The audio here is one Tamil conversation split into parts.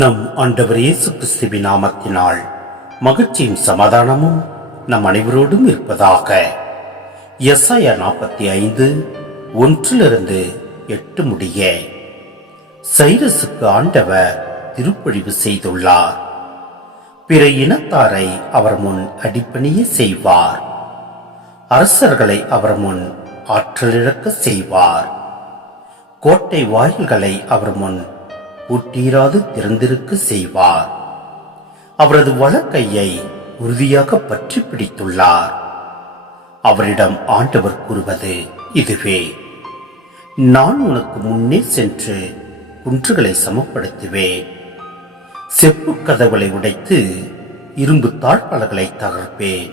நம் ஆண்டவர் இயேசு கிறிஸ்துவின் நாமத்தினால் மகிழ்ச்சியும் சமாதானமும் நம் அனைவரோடும் இருப்பதாக. எசாயா 45 1-8 முடிய. சைரசுக்கு ஆண்டவர் திருப்பொழிவு செய்துள்ளார். பிற இனத்தாரை அவர் முன் அடிப்பணிய செய்வார். அரசர்களை அவர் முன் ஆற்றலிழக்க செய்வார். கோட்டை வாயில்களை அவர் முன் பூட்டீராது திறந்திருக்க செய்வார். அவரது வலக்கையை உறுதியாக பற்றி பிடித்துள்ளார். அவரிடம் ஆண்டவர் கூறுவது இதுவே: நான் உனக்கு முன்னே சென்று குன்றுகளை சமப்படுத்துவேன். செப்பு கதவுகளை உடைத்து இரும்பு தாழ்பாளர்களை தகர்ப்பேன்.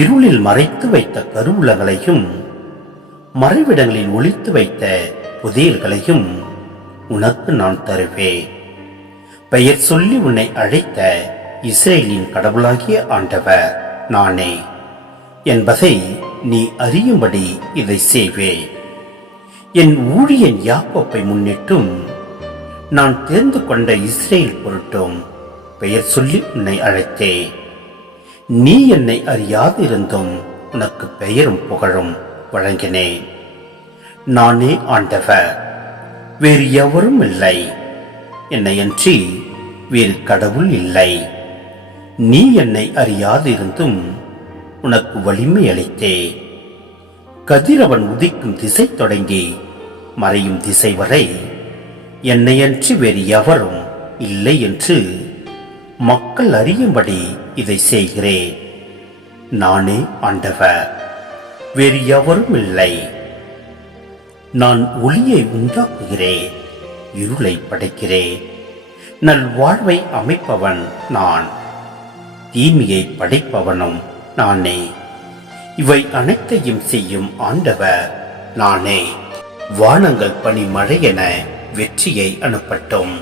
இருளில் மறைத்து வைத்த கருவூலங்களையும் மறைவிடங்களில் ஒளித்து வைத்த புதையல்களையும் உனக்கு நான் தருவேன். பெயர் சொல்லி உன்னை அழைத்த இஸ்ரேலின் கடவுளாகிய ஆண்டவர் நானே என்பதை நீ அறியும்படி இதை செய்வேன். என் ஊழியன் யாக்கோப்பை முன்னிட்டும் நான் தேர்ந்து கொண்ட இஸ்ரேல் பொருட்டும் பெயர் சொல்லி உன்னை அழைத்தேன். நீ என்னை அறியாதிருந்தும் உனக்கு பெயரும் புகழும் வழங்கினேன். நானே ஆண்டவர், வேறு எவரும் இல்லை. என்னையன்றி வேறு கடவுள் இல்லை. நீ என்னை அறியாதிருந்தும் உனக்கு வலிமை அளித்தேன். கதிரவன் உதிக்கும் திசை தொடங்கி மறையும் திசை வரை என்னையன்றி வேறு எவரும் இல்லை என்று மக்கள் அறியும்படி இதை செய்கிறேன். நானே ஆண்டவர், வேறு எவரும் இல்லை. நான் ஒளியை உண்டாக்குகிறேன், இருளை படைக்கிறேன். நல்வாழ்வை அமைப்பவன் நான், தீமையை படைப்பவனும் நானே. இவை அனைத்தையும் செய்யும் ஆண்டவர் நானே. வானங்கள் பனிமழை என வெற்றியை அனுப்பட்டும்.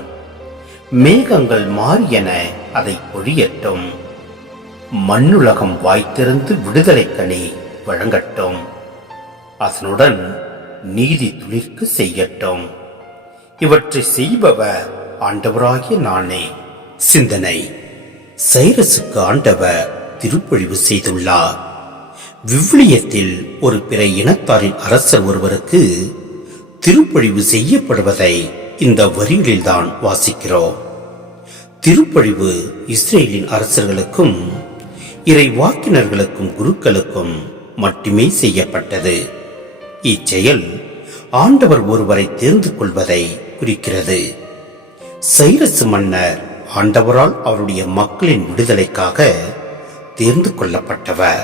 மேகங்கள் மாறியென அதை பொழியட்டும். மண்ணுலகம் வாய்த்திருந்து விடுதலை கனி வழங்கட்டும். அதனுடன் நீதி துளிர்க்கு செய்யட்டும். இவற்றை செய்பவர் ஆண்டவராகிய நானே. சிந்தனை: சைரசுக்கு ஆண்டவர் திருப்பொழிவு செய்துள்ளார். விவிலியத்தில் ஒரு பிற இனத்தாரின் அரசர் ஒருவருக்கு திருப்பொழிவு செய்யப்படுவதை இந்த வரிகளில்தான் வாசிக்கிறோம். திருப்பொழிவு இஸ்ரேலின் அரசர்களுக்கும் இறை வாக்கினர்களுக்கும் குருக்களுக்கும் மட்டுமே செய்யப்பட்டது. இச்செயல் ஆண்டவர் ஒருவரை தேர்ந்து கொள்வதை குறிக்கிறது. சைரசு மன்னர் ஆண்டவரால் அவருடைய மக்களின் விடுதலைக்காக தேர்ந்து கொள்ளப்பட்டவர்.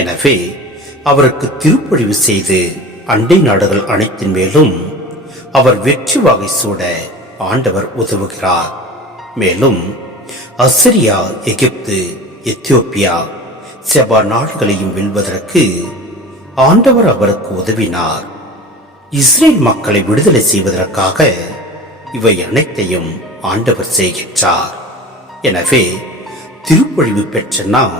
எனவே அவருக்கு திருப்பொழிவு செய்து அண்டை நாடுகள் அனைத்தின் மேலும் அவர் வெற்றி வாகை சூட ஆண்டவர் உதவுகிறார். மேலும் அசிரியா, எகிப்து, எத்தியோப்பியா, செபா நாடுகளையும் வெல்வதற்கு ஆண்டவர் அவருக்கு உதவினார். இஸ்ரேல் மக்களை விடுதலை செய்வதற்காக இவை அனைத்தையும் ஆண்டவர் செய்கின்றார். எனவே திருப்பொழிவு பெற்ற நாம்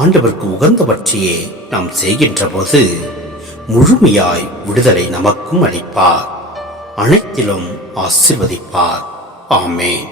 ஆண்டவருக்கு உகந்தவற்றையே நாம் செய்கின்ற போது முழுமையாய் விடுதலை நமக்கும் அளிப்பார், அனைத்திலும் ஆசீர்வதிப்பார். ஆமென்.